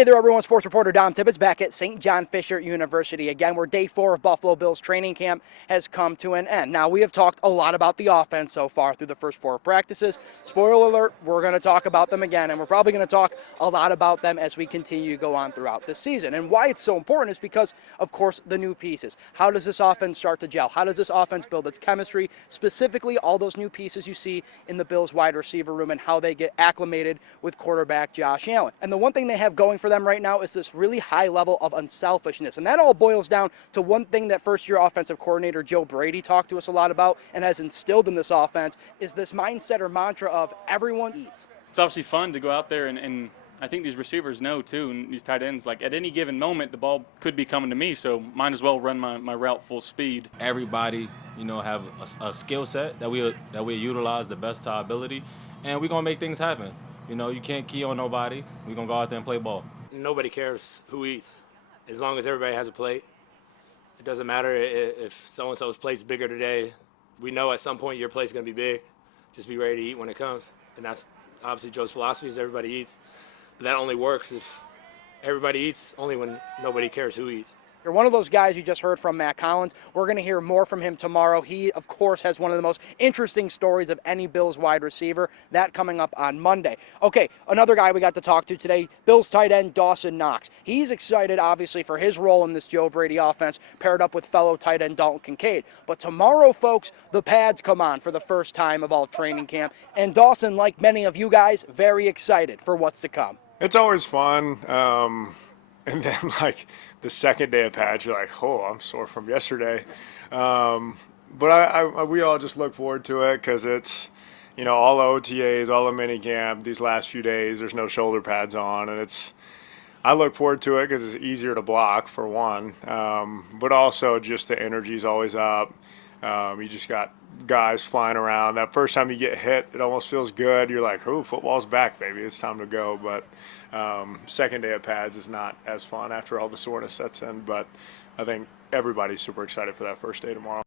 Hey there, everyone. Sports reporter Dom Tibbetts back at St. John Fisher University again, where day 4 of Buffalo Bills training camp has come to an end. Now, we have talked a lot about the offense so far through the first 4 practices. Spoiler alert, we're going to talk about them again, and we're probably going to talk a lot about them as we continue to go on throughout this season. And why it's so important is because, of course, the new pieces. How does this offense start to gel? How does this offense build its chemistry? Specifically, all those new pieces you see in the Bills wide receiver room and how they get acclimated with quarterback Josh Allen. And the one thing they have going for them right now is this really high level of unselfishness. And that all boils down to one thing that first-year offensive coordinator Joe Brady talked to us a lot about and has instilled in this offense is this mindset or mantra of everyone eats. It's obviously fun to go out there and I think these receivers know too, and these tight ends, like at any given moment, the ball could be coming to me, so might as well run my route full speed. Everybody, have a skill set that we utilize the best to our ability, and we're going to make things happen. You can't key on nobody. We're going to go out there and play ball. Nobody cares who eats. As long as everybody has a plate, it doesn't matter if so-and-so's plate's bigger today. We know at some point your plate's going to be big. Just be ready to eat when it comes. And that's obviously Joe's philosophy is everybody eats. But that only works if everybody eats, only when nobody cares who eats. You're one of those guys you just heard from, Matt Collins. We're going to hear more from him tomorrow. He, of course, has one of the most interesting stories of any Bills wide receiver. That coming up on Monday. Okay, another guy we got to talk to today, Bills tight end Dawson Knox. He's excited, obviously, for his role in this Joe Brady offense, paired up with fellow tight end Dalton Kincaid. But tomorrow, folks, the pads come on for the first time of all training camp. And Dawson, like many of you guys, very excited for what's to come. It's always fun. And then, like, the second day of pads, you're like, oh, I'm sore from yesterday. But we all just look forward to it because it's, all the OTAs, all the mini camp, these last few days, there's no shoulder pads on. And I look forward to it because it's easier to block, for one. But also just the energy's always up. You just got guys flying around. That first time you get hit, it almost feels good. You're like, oh, football's back, baby. It's time to go. But second day of pads is not as fun after all the soreness sets in. But I think everybody's super excited for that first day tomorrow.